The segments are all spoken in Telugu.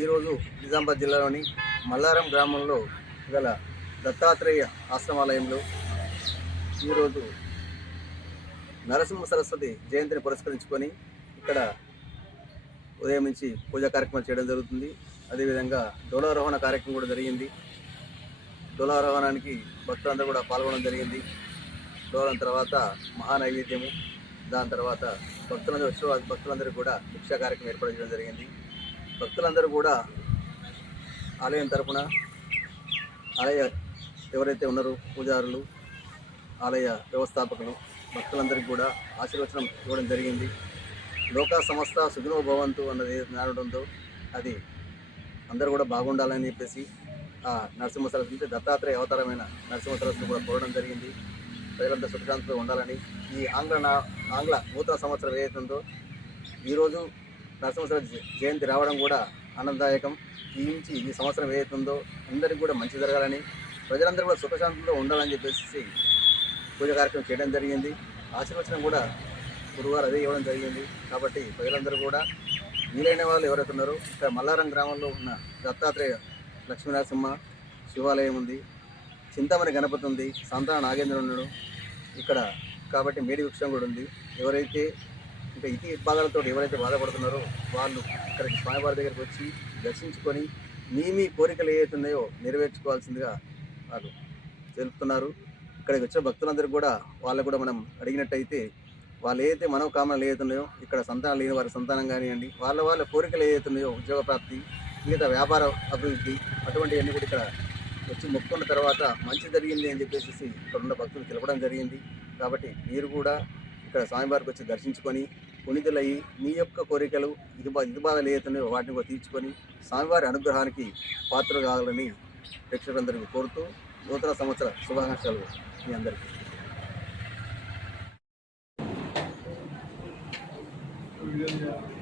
ఈరోజు నిజామాబాద్ జిల్లాలోని మల్లారం గ్రామంలో గల దత్తాత్రేయ ఆశ్రమాలయంలో ఈరోజు నరసింహ సరస్వతి జయంతిని పురస్కరించుకొని ఇక్కడ ఉదయం నుంచి పూజా కార్యక్రమం చేయడం జరుగుతుంది. అదేవిధంగా డోలారోహణ కార్యక్రమం కూడా జరిగింది. డోలారోహణానికి భక్తులందరూ కూడా పాల్గొనడం జరిగింది. డోలం తర్వాత మహానైవేద్యము దాని తర్వాత భక్తులందరూ వచ్చిన భక్తులందరూ కూడా భిక్షా కార్యక్రమం ఏర్పాటు చేయడం జరిగింది. భక్తులందరూ కూడా ఆలయం తరపున ఆలయ ఎవరైతే ఉన్నారో పూజారులు ఆలయ వ్యవస్థాపకులు భక్తులందరికీ కూడా ఆశీర్వచనం ఇవ్వడం జరిగింది. లోక సంస్థ సుఖినో భవంతు అన్నది నాడడంతో అది అందరూ కూడా బాగుండాలని చెప్పేసి ఆ నరసింహ సరస్సు నుంచి దత్తాత్రేయ అవతారమైన నరసింహ సరస్సును కూడా కోరడం జరిగింది. ప్రజలంతా సుఖశాంతితో ఉండాలని ఈ ఆంగ్ల నా- ఆంగ్ల నూతన సంవత్సరం ఏదైతుందో ఈరోజు నరసింహ జయంతి రావడం కూడా ఆనందదాయకం. ఈ నుంచి ఈ సంవత్సరం ఏదైతుందో అందరికీ కూడా మంచి జరగాలని ప్రజలందరూ కూడా సుఖశాంతితో ఉండాలని చెప్పేసి పూజ కార్యక్రమం చేయడం జరిగింది. ఆశీర్వచనం కూడా గురువారు అదే ఇవ్వడం జరిగింది. కాబట్టి ప్రజలందరూ కూడా వీలైన వాళ్ళు ఎవరైతే ఉన్నారో ఇక్కడ మల్లారం గ్రామంలో ఉన్న దత్తాత్రేయ లక్ష్మీనరసింహ శివాలయం ఉంది. చింతామణి గణపతి ఉంది. సంతాన నాగేంద్ర ఉన్నాడు. ఇక్కడ కాబట్టి మేడి వృక్షం కూడా ఉంది. ఎవరైతే ఇంకా ఇతి బాధలతో ఎవరైతే బాధపడుతున్నారో వాళ్ళు ఇక్కడికి స్వామివారి దగ్గరికి వచ్చి దర్శించుకొని మీ మీ కోరికలు ఏవైతే ఉన్నాయో నెరవేర్చుకోవాల్సిందిగా వాళ్ళు తెలుపుతున్నారు. ఇక్కడికి వచ్చిన భక్తులందరూ కూడా వాళ్ళకు కూడా మనం అడిగినట్టయితే వాళ్ళు ఏదైతే మనోకామనలు ఏదైతే ఇక్కడ సంతానం లేని వారి సంతానం కానివ్వండి వాళ్ళ వాళ్ళ కోరికలు ఏదైతే ఉద్యోగ ప్రాప్తి మిగతా వ్యాపార అభివృద్ధి అటువంటివన్నీ కూడా ఇక్కడ వచ్చి మొక్కున్న తర్వాత మంచి జరిగింది అని చెప్పేసి ఇక్కడ ఉన్న భక్తులు తెలపడం జరిగింది. కాబట్టి మీరు కూడా ఇక్కడ స్వామివారికి వచ్చి దర్శించుకొని పునితులయ్యి నీ యొక్క కోరికలు ఇది ఇది బాధలు ఏతున్నాయో వాటిని కూడా తీర్చుకొని స్వామివారి అనుగ్రహానికి పాత్రలు కావాలని ప్రేక్షకులందరికీ కోరుతూ నూతన సంవత్సర శుభాకాంక్షలు మీ అందరికీ. శ్రీపాద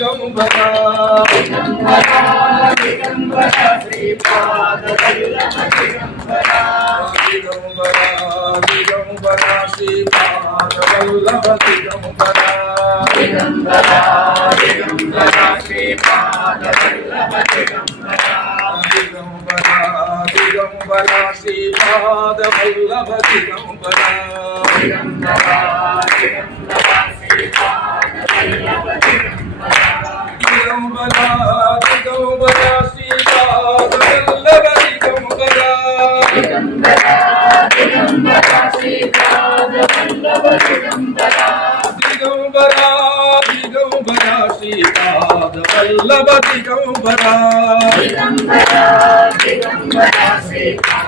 వల్లభ దిగంబర దిగంబర దిగంబర శ్రీపాద వల్లభ దిగంబర దిగంబర దిగంబర శ్రీపాద వల్లభ దిగంబర దిగంబర దిగంబర శ్రీపాద వల్లభ దిగంబర దిగంబర దిగంబర Sripada Love a big umbrella. Big umbrella, big umbrella, see.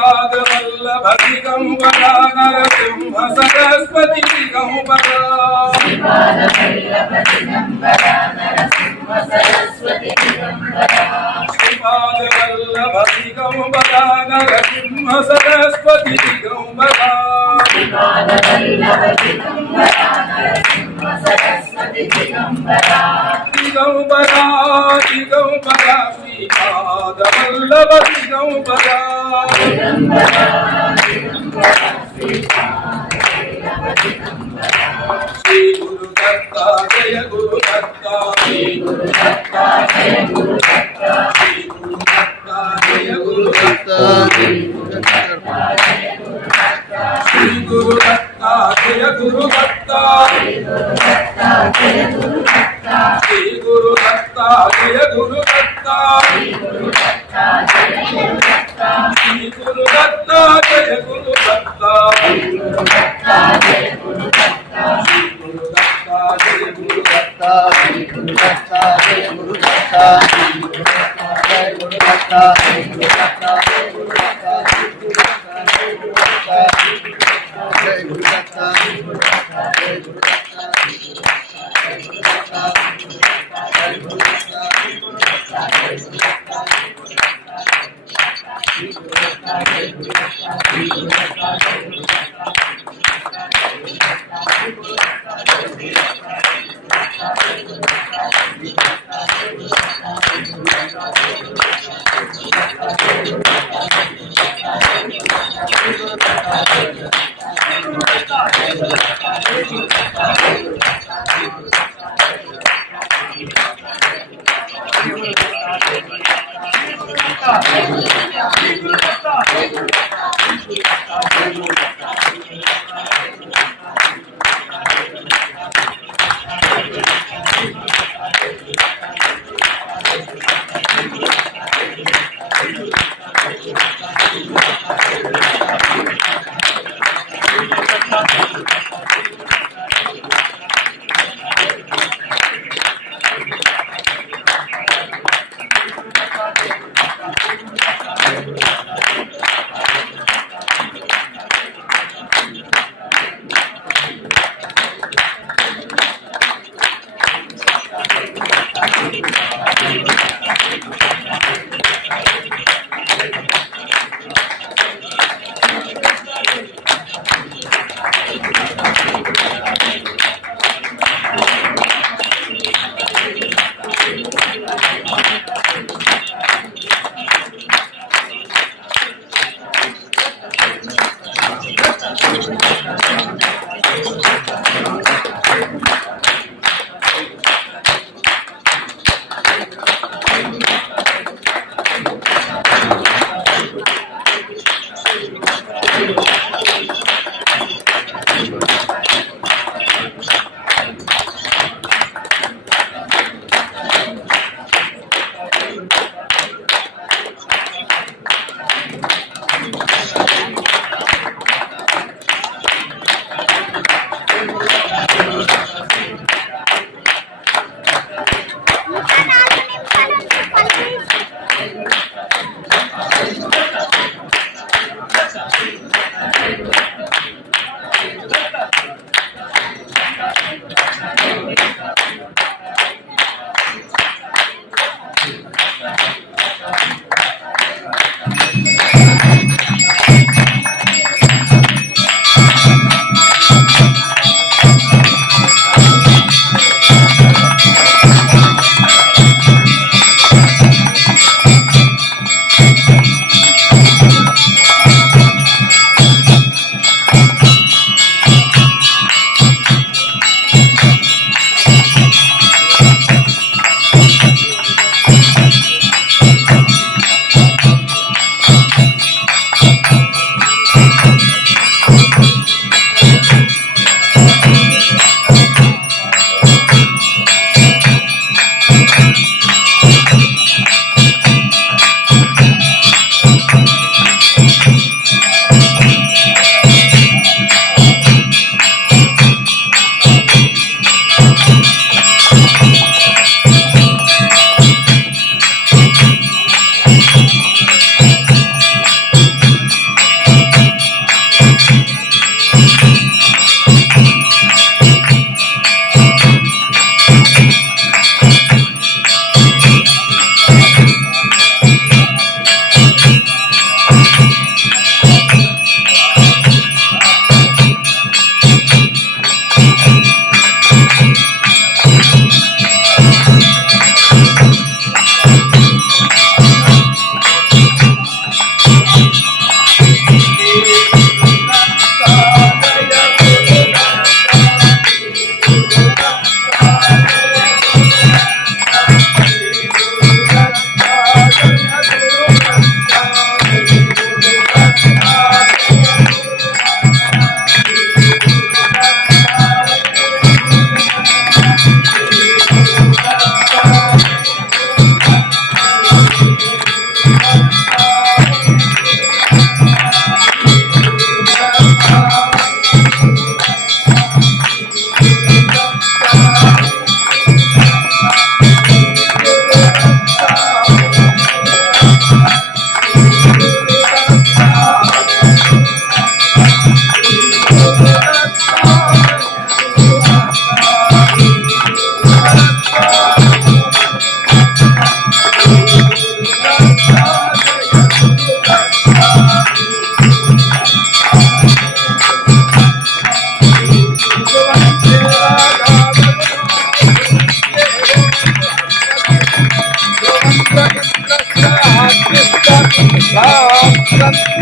శ్రీపాదవల్లభిగంబరానర సింహ సరస్వతి దిగంబరా శ్రీపాదవల్లభిగంబరానర సింహ సరస్వతి దిగంబరా దిగంబరా దిగంబరా శ్రీపాద వల్లభ శ్రీ గురు దత్త జయ గురు దత్త శ్రీ గురు దత్త జయ గురు దత్త శ్రీ గురు దత్త జయ గురు దత్త శ్రీ గురు దత్త జయ గురు దత్త శ్రీ గురు దత్త జయ గురు దత్త శ్రీ గురు దత్త జయ గురు దత్త. శ్రీ గురు దత్త జయ గురు దత్త శ్రీ గురు దత్త జయ గురు దత్త శ్రీ గురు దత్త జయ గురు దత్త శ్రీ గురు దత్త జయ గురు దత్త శ్రీ గురు దత్త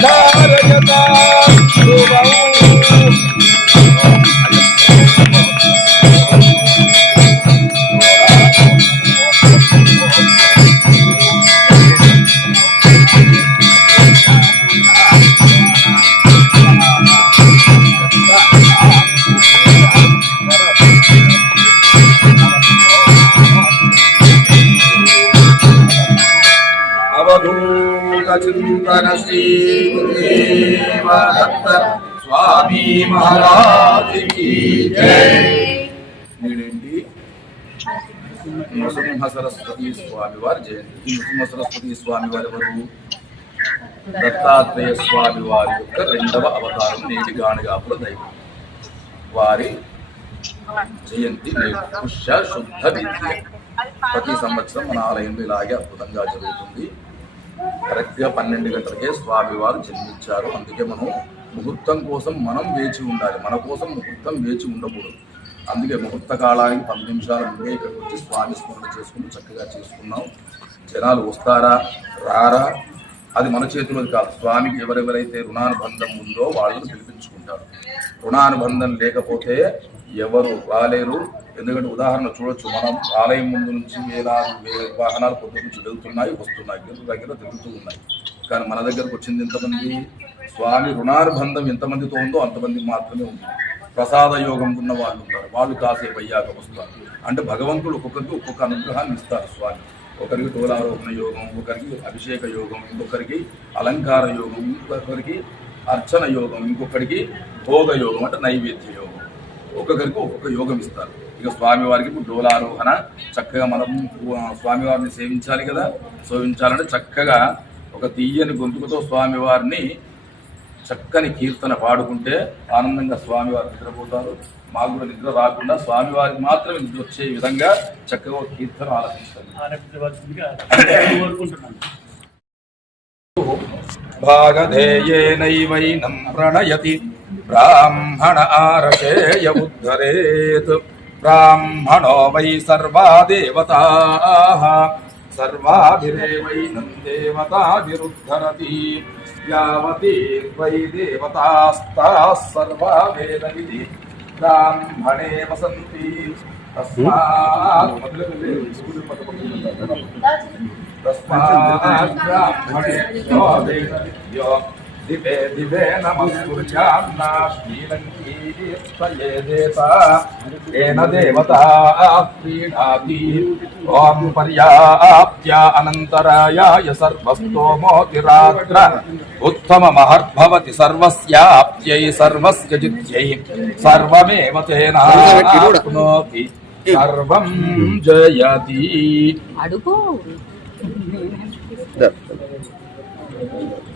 नारायण మహారాజ్కి నేనేంటి నృసింహ సరస్వతి స్వామి వారి జయంతి నృసింహ సరస్వతి స్వామి వారి. వరకు దత్తాత్రేయ స్వామి వారి యొక్క రెండవ అవతారం నేటి గానగాపుల దైవం. వారి జయంతి పుష్య శుద్ధ విద్య. ప్రతి సంవత్సరం మన ఆలయంలో ఇలాగే అద్భుతంగా జరుగుతుంది. కరెక్ట్గా పన్నెండు గంటలకే స్వామివారు జన్మించారు. అందుకే మనం ముహూర్తం కోసం మనం వేచి ఉండాలి. మన కోసం ముహూర్తం వేచి ఉండకూడదు. అందుకే ముహూర్త కాలానికి పది నిమిషాల ముందే ఇక్కడికి వచ్చి స్వామి స్మరణ చేసుకుని చక్కగా చేసుకున్నాం. జనాలు వస్తారా? రారా? అది మన చేతిలోది కాదు. స్వామికి ఎవరెవరైతే రుణానుబంధం ఉందో వాళ్ళని పిలిపించుకుంటారు. రుణానుబంధం లేకపోతే ఎవరు రాలేరు. ఎందుకంటే ఉదాహరణ చూడొచ్చు. మనం ఆలయం ముందు నుంచి వేలాది వేల వాహనాలు పొద్దు నుంచి వెళ్తున్నాయి వస్తున్నాయి. దగ్గర దగ్గర తిరుగుతూ ఉన్నాయి. కానీ మన దగ్గరకు వచ్చింది ఎంతమంది? స్వామి రుణానుబంధం ఎంతమందితో ఉందో అంతమంది మాత్రమే ఉంది ప్రసాద యోగం ఉన్న వాళ్ళు ఉంటారు. వాళ్ళు కాసేపు అయ్యాక వస్తారు. అంటే భగవంతుడు ఒక్కొక్కరికి ఒక్కొక్క అనుగ్రహాన్ని ఇస్తారు స్వామి. ఒకరికి తోలారోహణ యోగం ఒకరికి అభిషేక యోగం ఇంకొకరికి అలంకార యోగం ఇంకొకరికి అర్చన యోగం ఇంకొకరికి భోగ యోగం అంటే నైవేద్య యోగం. ఒక్కొక్కరికి ఒక్కొక్క యోగం ఇస్తారు. ఇక స్వామివారికి ఇప్పుడు డోలారోహణ చక్కగా మనం స్వామివారిని సేవించాలి కదా. సేవించాలంటే చక్కగా ఒక తీయని గొంతుకుతో స్వామివారిని చక్కని కీర్తన పాడుకుంటే ఆనందంగా స్వామివారు నిద్రపోతారు. మాకు కూడా నిద్ర రాకుండా స్వామివారికి మాత్రమే నిద్ర వచ్చే విధంగా చక్కగా కీర్తన ఆలపిస్తారు భాగధేయేనైవైనం ప్రణయతి. బ్రాహ్మణ ఆరషేయ ఉద్ధరేత్. బ్రాహ్మణో వై సర్వా దేవతాః సర్వాభిరేవైనం దేవతాభిరుద్ధరతి యావతి వై దేవతాస్తాः సర్వా వేదవిధి బ్రాహ్మణే వసంతి दिवे दिवे नमस्कृत्यान्नाश्रीरङ्गीर्त्वयेदेता येन देवता क्रीडाति ॐ पर्याप्त्या अनन्तरायाय सर्वस्तोमोतिरात्र। उत्तममहर्भवति सर्वस्याप्त्यै सर्वस्य जित्यै सर्वमेव तेनाप्नोति सर्वं जयति। अडुपो।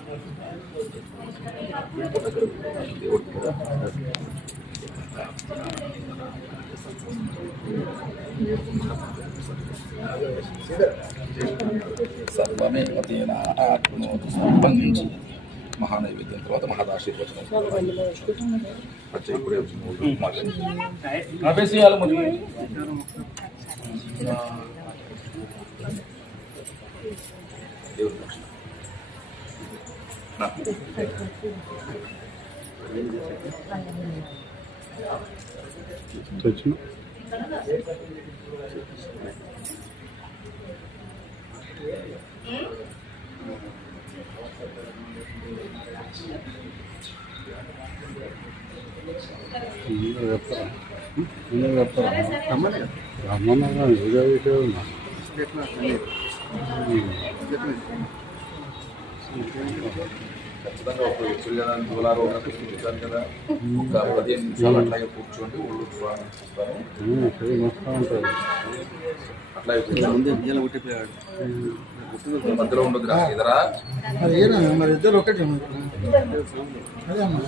సర్వమే తేన ఆత్మనోతి సర్వం నుంచి మహానైవేద్యం. తర్వాత మహదాశీర్వచనం. వచ్చే ఇప్పుడే 나. 됐지? 오늘 갔다. 오늘 갔다. 가만히. 가만히 가는 여자 위세요. 스테판. 스테판. ఖచ్చితంగా ఒక సూర్యనారాయణ దూలారోహణకు చూపించాలి కదా. ఒక పదిహేను నిమిషాలు అట్లాగే కూర్చోండి ఒళ్ళు చూస్తారు అట్లాగే కూర్చోండి. మధ్యలో ఉండదురా ఇదరా. మరి ఇద్దరు ఒకటే మరి. అదే అమ్మా.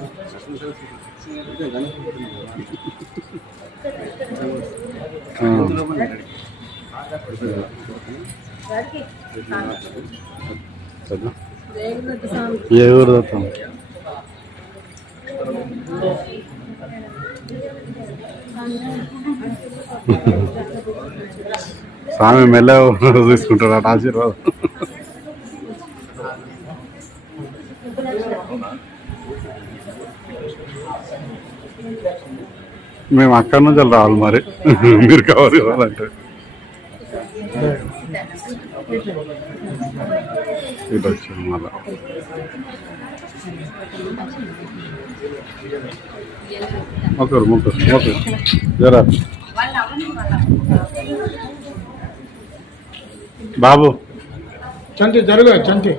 ఏ ఊరు దత్తం స్వామి మెల్ల తీసుకుంటాడు అటు ఆశీర్వాదం. మేము అక్కడి నుంచి రావాలి మరి. మీరు కవర్ కావాలంటే. ఇటు వచ్చాం మళ్ళా. ముగ్గురు ముగ్గురు ముగ్గురు జరా. బాబు. చంటి జరుగు చంటి.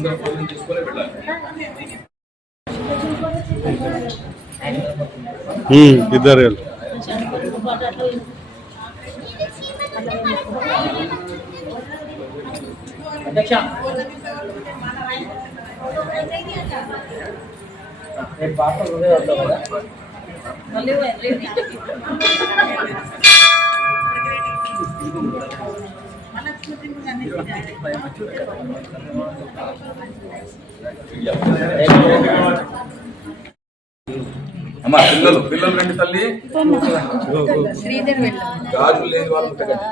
అందరు భోజనం చేసుకుని వెళ్ళాలి. ఇద్దరు వెళ్ళు. అమ్మ పిల్లలు. పిల్లలు రండి తల్లి. గాజులు లేని వాళ్ళు ముట్టకండి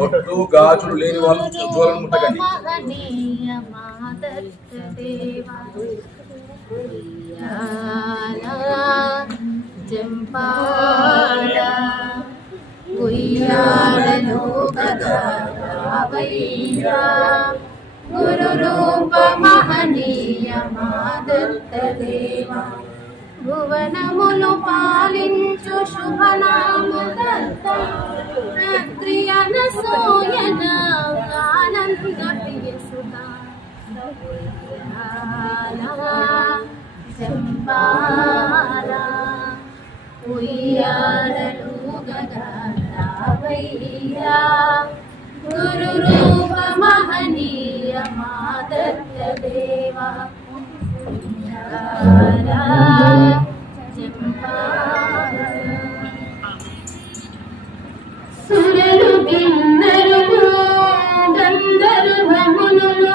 బొట్టు గాజులు లేని వాళ్ళు జోలను ముట్టకండి. జంపాల ఉయ్యాలను గదావయ్యా గురు రూప మహనీయ మాదత్త దేవా భువనములు పాలించు శుభనామ దత్త ప్రియన సోయన ఆనంద ప్రియ సుధా చంపాలా ఉయ్యాలలు అవయ్యా. గురు రూప మహనీయ మాదత్త దేవా. ఉయ్యాలా చంపాలా సురలు కిన్నరులు గంధర్వమునులు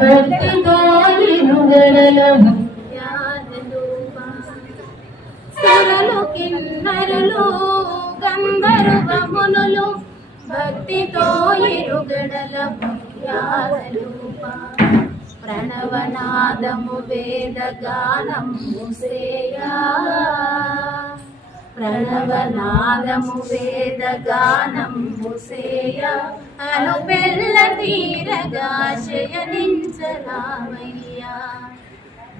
భక్తితో నిరుగడల సురలు కిన్నరులు మరువమునులు భక్తితో ఇరుగడల ముఖ్యాలూప ప్రణవనాదము వేద గానము సేయా. ప్రణవనాదము వేద గానము సేయ. అను పెళ్ళ తీరగా శయనించరామయ్యా.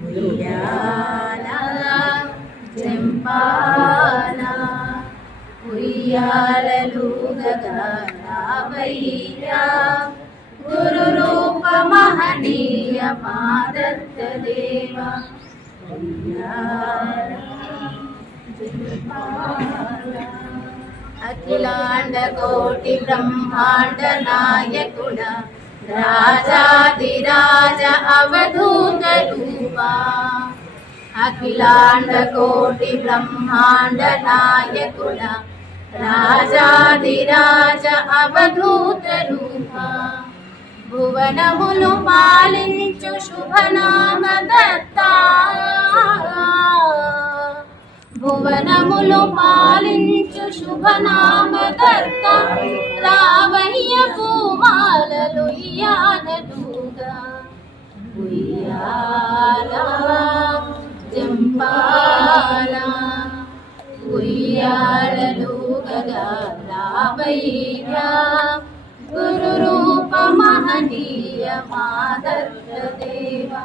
ఉయ్యాల చెంపాల గురు రూప మహనీయ మాదత్త దేవా అఖిలాండ కోటి బ్రహ్మాండ నాయకుడ రాజాదిరాజ అవధూత రూపా అఖిలాండ కోటి బ్రహ్మాండ నాయకుడ రాజాదిరాజ అవధూత రూపా. భువనములు పాలించు శుభనామ దత్త. భువనములు పాలించు శుభనామ దత్త. రావయ్య భూమాలలు ఇయాన దూగా సదా రామయ్యా గురురూప మహనీయ మాదర్శదేవా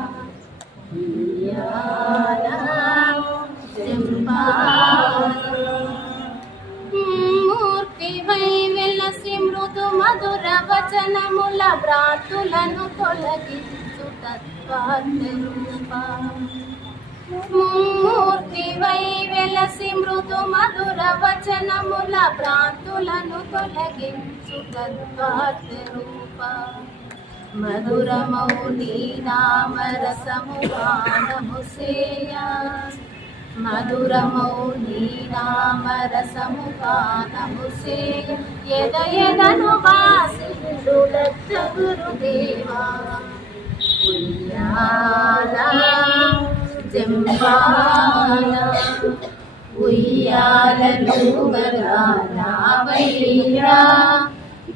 మూర్తివై వెలసి మృదు మధుర వచనముల భ్రాతులను తొలగించు తత్వార్థ రూపా వై వెలసి మృదు మధుర వచనముల భ్రాంతులను తొలగించు తత్వాత్మరూప మధుర మౌని నామరసము పానము సేయ. మధుర మౌని నామరసము పానము సేయ ఎద ఎదను గురుదేవా. ఉయ్యాల జంపాల ఉయ్యాలూగరావయ్యా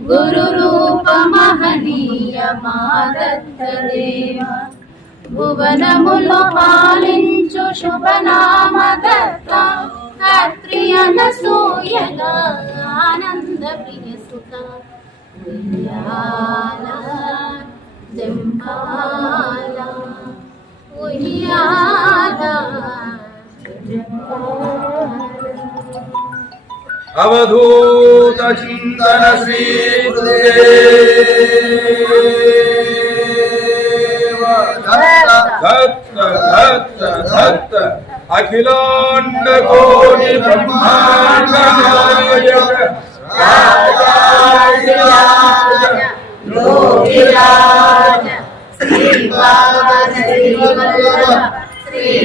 గురు రూప మహనీయ మాదత్తదేవ. భువనములు పాలించు శుభనామ దత్త కత్రియన సూయన ఆనంద ప్రియ సుత. ఉయ్యాల జంపాల ఉయ్యాల అవధూత చింతన శ్రీ దత్త దత్త దత్త అఖిలాండ కోటి బ్రహ్మాండ నాయక యోగిరాజ శ్రీపాద శ్రీవల్లభ శ్రీ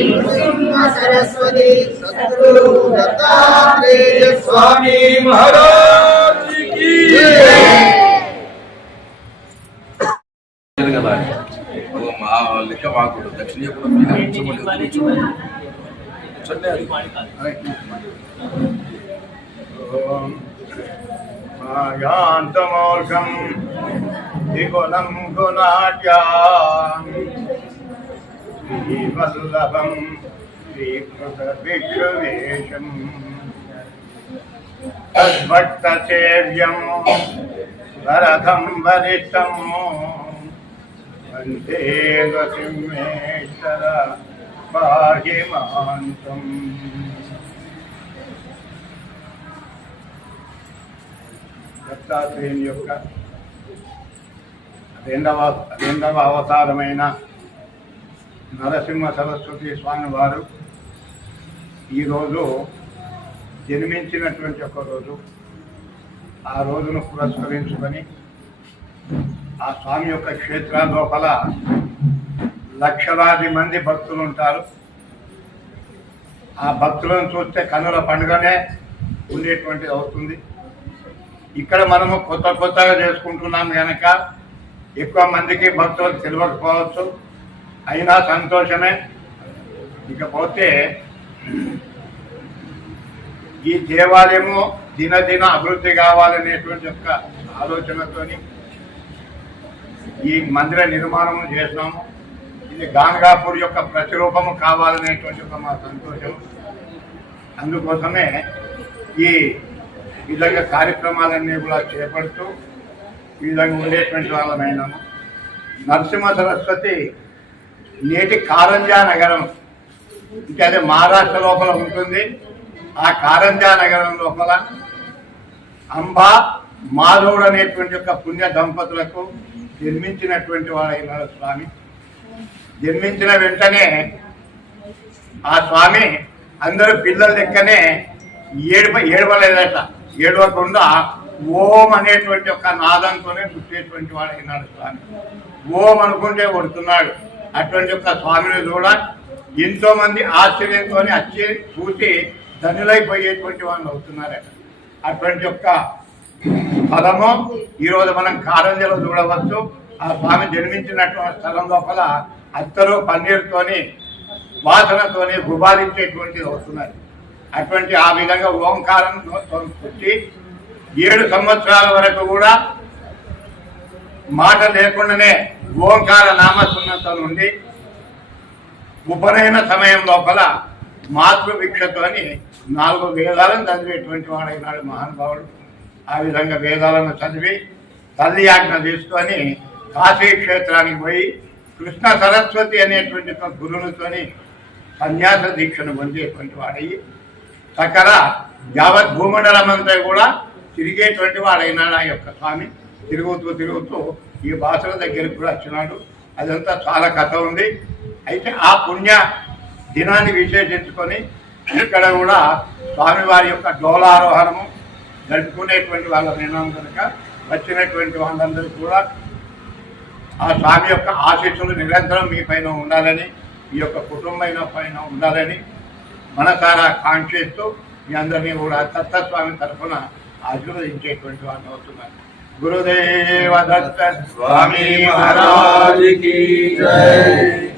నృసింహ సరస్వతి సద్గురు దత్తాత్రేయ స్వామి మహారాజ్కి కదా ఓ మా లెక్క మాకు దక్షిణ కూడా మీద కూర్చోమని శ్రీవల్లభం శ్రీకృతవిష్ణువేషం తద్భక్తసేవ్యం వరదం వరిష్టం వందే నృసింహేశ్వర పాహి మాంతం దత్తాత్రేయుని యొక్క రెండవ రెండవ అవతారమైన నరసింహ సరస్వతి స్వామి వారు ఈరోజు జన్మించినటువంటి ఒక రోజు. ఆ రోజును పురస్కరించుకొని ఆ స్వామి యొక్క క్షేత్రం లోపల లక్షలాది మంది భక్తులు ఉంటారు. ఆ భక్తులను చూస్తే కన్నుల పండుగనే ఉండేటువంటిది అవుతుంది. ఇక్కడ మనము కొత్త కొత్తగా చేసుకుంటున్నాం కనుక ఎక్కువ మందికి భక్తులకు తెలియకపోవచ్చు. అయినా సంతోషమే. ఇకపోతే ఈ దేవాలయము దినదిన అభివృద్ధి కావాలనేటువంటి యొక్క ఆలోచనతోని ఈ మందిర నిర్మాణం చేసినాము. ఇది గాంగాపూర్ యొక్క ప్రతిరూపము కావాలనేటువంటి ఒక మా సంతోషం. అందుకోసమే ఈ విధంగా కార్యక్రమాలన్నీ కూడా చేపడుతూ ఈ విధంగా ఉండేటువంటి వాళ్ళమైనాము. నరసింహ సరస్వతి నేటి కారంజా నగరం. ఇంకా అదే మహారాష్ట్ర లోపల ఉంటుంది. ఆ కారంజా నగరం లోపల అంబా మాధవుడు అనేటువంటి యొక్క పుణ్య దంపతులకు జన్మించినటువంటి వాడు స్వామి. జన్మించిన వెంటనే ఆ స్వామి అందరూ పిల్లల లెక్కనే ఏడుప ఏడవలేదట. ఏడవకుండా ఓం అనేటువంటి ఒక నాదంతోనే పుట్టేటువంటి వాడు అయినాడు స్వామి. ఓం అనుకుంటే కొడుతున్నాడు. అటువంటి యొక్క స్వామిని చూడ ఎంతో మంది ఆశ్చర్యంతో వచ్చి చూసి ధనులైపోయేటువంటి వాళ్ళు అవుతున్నారట. అటువంటి యొక్క పదము ఈరోజు మనం కారంజలో చూడవచ్చు. ఆ స్వామి జన్మించినటువంటి స్థలం లోపల అత్తరు పన్నీరుతోని వాసనతోని గుబాలించేటువంటిది అవుతున్నది. అటువంటి ఆ విధంగా ఓంకారం పుట్టి ఏడు సంవత్సరాల వరకు కూడా మాట లేకుండానే ఓంకార నామసున్నత నుండి ఉపనయన సమయం లోపల మాతృభిక్షతోని నాలుగు వేదాలను చదివేటువంటి వాడైనాడు మహానుభావుడు. ఆ విధంగా వేదాలను చదివి తల్లి ఆజ్ఞ తీసుకొని కాశీ క్షేత్రానికి పోయి కృష్ణ సరస్వతి అనేటువంటి గురువులతోని సన్యాస దీక్షను పొందేటువంటి వాడయ్యి సకల యావత్ భూమండలం అంతా కూడా తిరిగేటువంటి వాడైనాడు ఆ యొక్క స్వామి. తిరుగుతూ తిరుగుతూ ఈ భాషల దగ్గరికి కూడా వచ్చినాడు. అదంతా చాలా కథ ఉంది. అయితే ఆ పుణ్య దినాన్ని విశేషించుకొని ఇక్కడ కూడా స్వామివారి యొక్క డోలారోహణము జరుపుకునేటువంటి వాళ్ళ విన్నాం కనుక వచ్చినటువంటి వాళ్ళందరూ కూడా ఆ స్వామి యొక్క ఆశీస్సులు నిరంతరం మీ పైన ఉండాలని మీ యొక్క కుటుంబం పైన ఉండాలని మనసారా కాంక్షిస్తూ మీ అందరినీ కూడా తత్తస్వామి తరఫున ఆశీర్వదించేటువంటి వాళ్ళు అవుతున్నారు गुरुदेव दत्त स्वामी महाराज की जय।